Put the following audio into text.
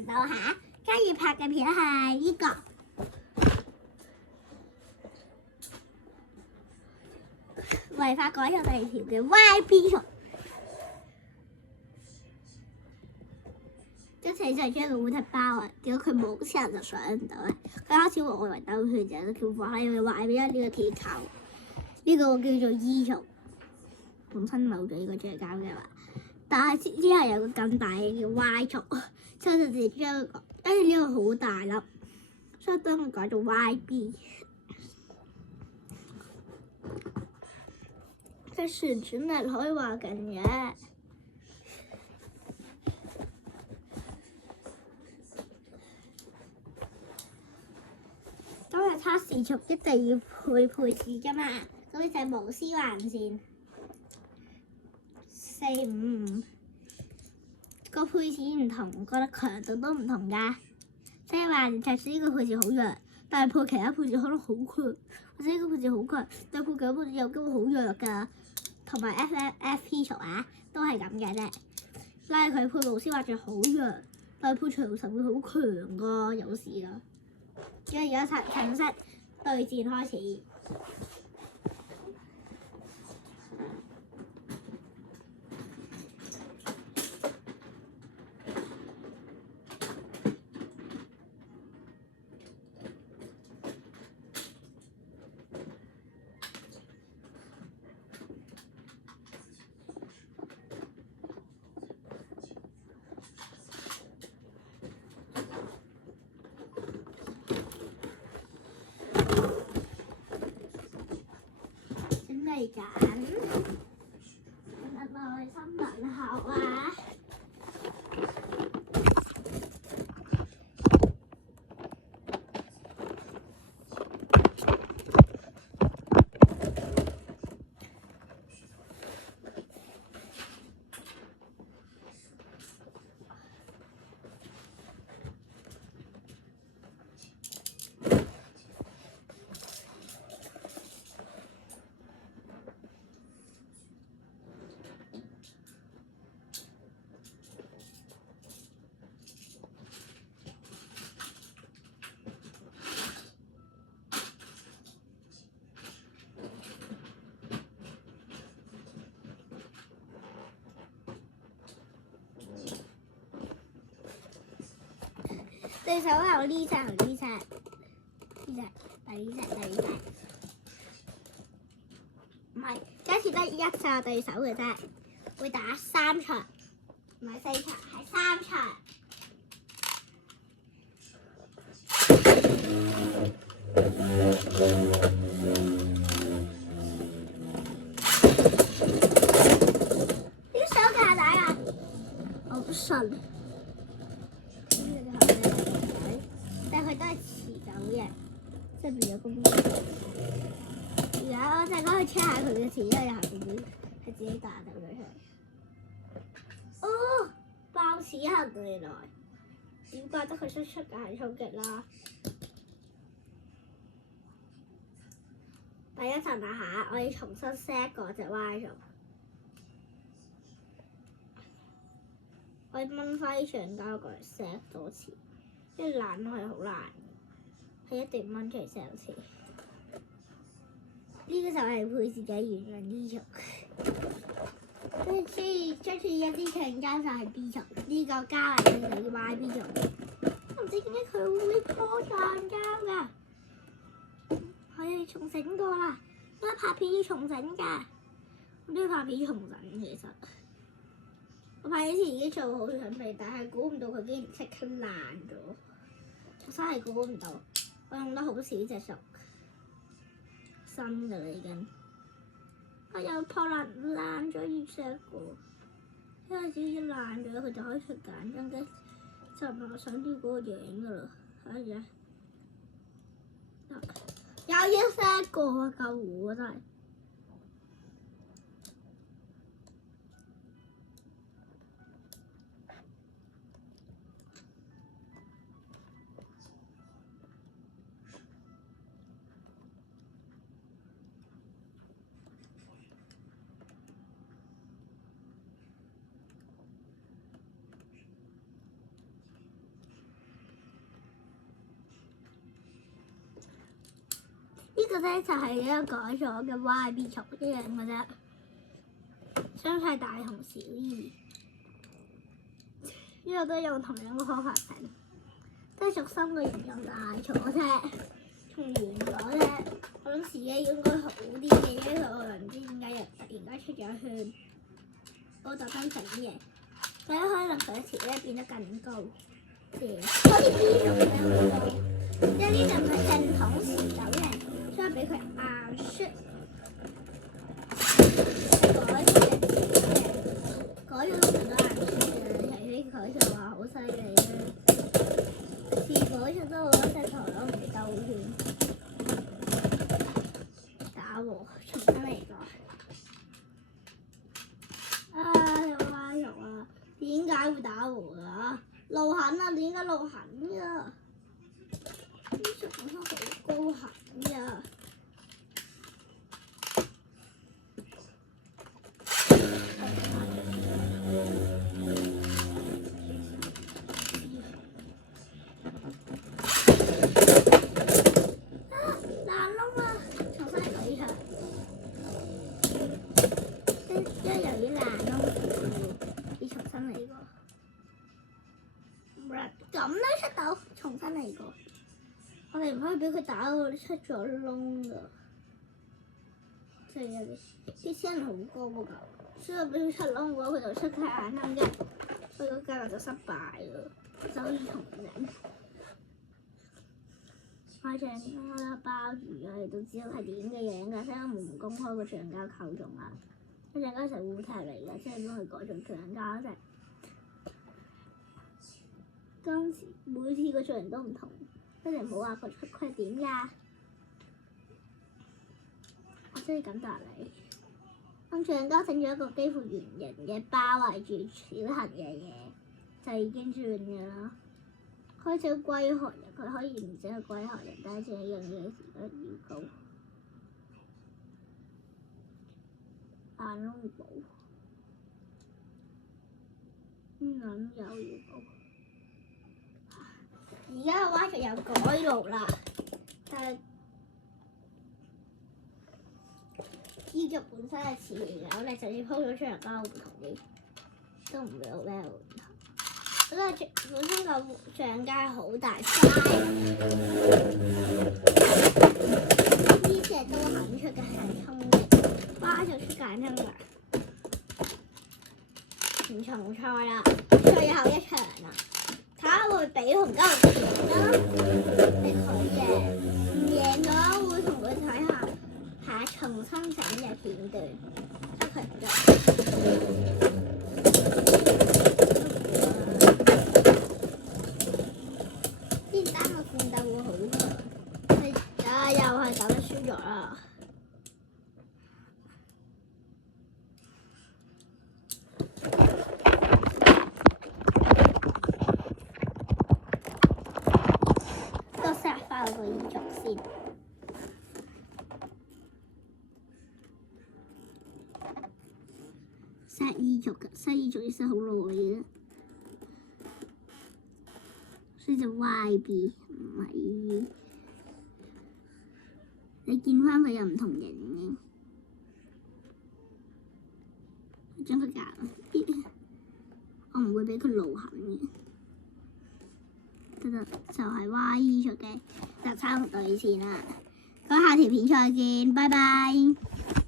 頻道下，今日拍嘅片係呢個違法改咗第二條嘅 YB 蟲，即係就將個烏踢包啊，結果佢冇之後就上唔到咧。佢開始外圍兜圈就跳火喺佢壞咗呢個鐵球，呢個叫做 E 蟲，本身冇咗呢個最膠嘅話。但係之後有個更大嘅叫 Y 蟲，所以就直接將呢個好大粒，所以將佢改做 YB。隻旋轉係可以話緊嘅。今日測試蟲一定要配置㗎嘛，咁就係無絲橫線。455個配置唔同，覺得強度都唔同㗎。即係話，就算呢個配置好弱，但係配其他配置可能好強，或者呢個配置好強，但係配其他配置有機會好弱㗎。同埋 FP 蟲啊，都係咁嘅啫。例如佢配無絲或者好弱，但係配長實會好強㗎，有時㗎。而家程式對戰開始。嚟緊，今日內心問候啊！對手有呢隻同呢隻，第二隻，唔係，今次得一隻對手嘅啫，會打3場，唔係4場，係3場。啲手架仔啊，我唔信。但係佢都係持久嘅，即係變咗公主。而家我就係講去 check 下佢嘅詞，因為下邊係自己彈到咗出嚟。哦，爆齒痕原來，點怪得佢出嘅係衝擊啦。第一陣下，我要重新 set 嗰隻 Y 蟲，我要掹翻啲橡膠過嚟 set 多次。因為懶係好難，係一定掹出嚟成次。呢個就係配置嘅原樣 E 蟲，跟住一啲橡膠就係 B 蟲，呢個加嚟嘅就係 YB 蟲。我唔知點解佢會破橡膠㗎，我要重整過啦，我拍片要重整㗎，我都要拍片重整其實。我拍之前已經做好準備，但係估唔到佢竟然即刻爛咗。我真係估唔到，我用得好少隻蟲，新㗎啦已經。我又破爛咗要錫過，因為只要爛咗佢就可以出簡單嘅，就唔係我想要嗰個樣㗎啦。睇下又要錫過啊！救我真係〜個咧就係一個改咗嘅 YB 蟲一樣嘅啫，相差大同小異。呢個都用同樣嘅方法整，都係屬深嘅形狀大咗啫，重完咗啫。我諗自己應該好啲嘅，因為我唔知點解又突然間出咗圈，我特登整嘅，所以可能佢條咧變得更高。好似 B 蟲咁樣高，因為呢度係正統持久嘅，所以俾佢硬雪。改咗成個硬雪嘅，除非佢就話好犀利啦。試改咗都好多隻台都唔夠圈，打和重新嚟過。有拉肉啊！點解會打和㗎？路痕啊！點解路痕㗎？呢隻本身好高痕㗎。爛窿啊！重新嚟過呢場，因為由於爛窿，要重新嚟過。咁都出到，重新嚟過。我哋唔可以俾佢打到出咗窿㗎，即係有啲聲好高㗎。所以俾佢出窿嘅話，佢就出佢眼窿嘅，佢個計劃就失敗啦，就可以重整。我醬膠包住咗，你都知道係點嘅樣㗎，所以我唔公開個醬膠構造啦。個醬膠係烏踢嚟嘅，即係幫佢改做醬膠啫。今次每次個造型都唔同，一定唔好話佢出缺點㗎。我真係咁答你。用醬膠整咗一個幾乎圓形嘅包圍住小痕嘅嘢，就已經轉㗎啦。開始龜殼人，佢可以唔整係龜殼人，但係整一樣嘢時都要高。眼窿寶，眼又要高。而家個 Y 又改路啦，但係呢隻本身係似嚟嘅，我哋就算鋪咗出嚟膠唔同啲，都唔會有咩唔同。嗰個本身個醬膠好大塊，呢隻都肯出嘅係衝力，花就出簡衝啦，唔重賽啦，最後一場啦，睇下會俾紅膠贏啦，定佢贏？唔贏嘅話，會同佢睇下重新整嘅片段，出佢嘅。又係咁輸咗啦！都 set 翻個衣軸先。set 衣軸㗎，set 衣軸要 set 好耐嘅，所以就 YB 唔係。你見翻佢有唔同型嘅，將佢夾，我唔會俾佢露痕嘅。得就係 Y 出嘅，就差唔多先啦。咁下條片再見，拜拜。